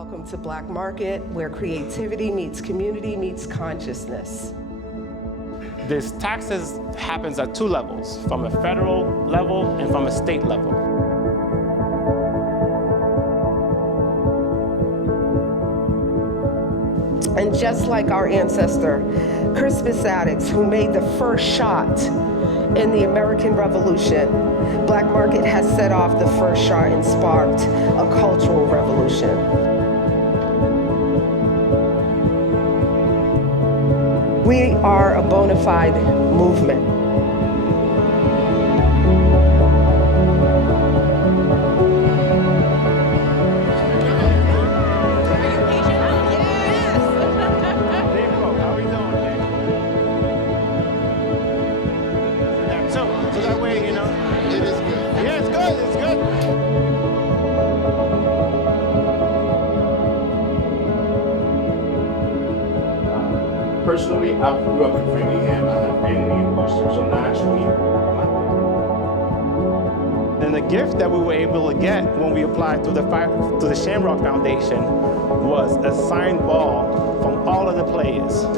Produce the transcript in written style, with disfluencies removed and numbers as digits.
Welcome to Black Market, where creativity meets community meets consciousness. This taxes happens at two levels, from a federal level and from a state level. And just like our ancestor, Crispus Attucks, who made the first shot in the American Revolution, Black Market has set off the first shot and sparked a cultural revolution. We are a bona fide movement. So that way, you know, it is good. Yeah, it's good, it's good. Personally, I grew up in Framingham. I have family in Worcester, so naturally, And the gift that we were able to get when we applied to the Shamrock Foundation was a signed ball from all of the players. So,